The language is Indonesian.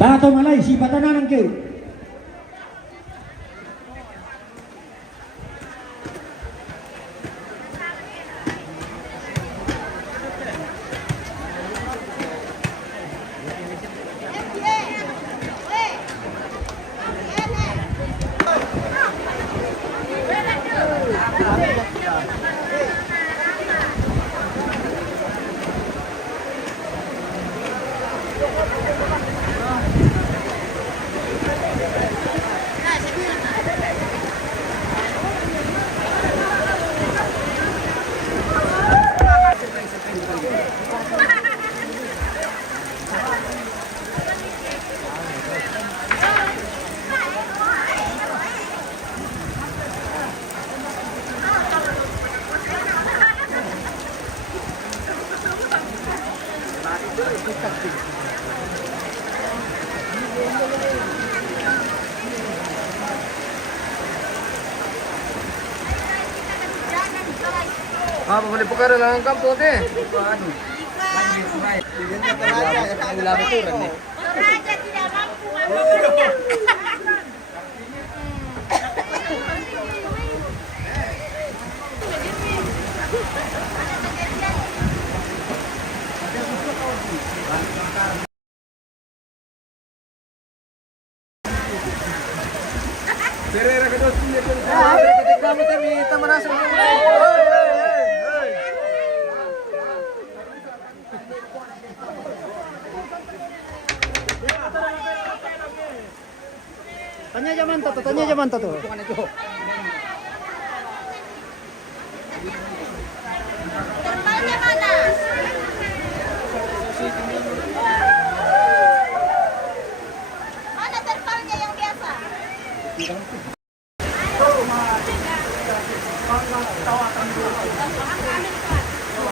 Tato malay si patanan ke. Ah, pabalik po kayo lang ang kampo, te. Ano? Raja tidak mampu mengambilnya. Perera ka doon, siya ko. Ketik namin, te, may tama na sa mga. Tanya zaman to, tanya zaman to. Terbangnya mana? Mana terbangnya yang biasa?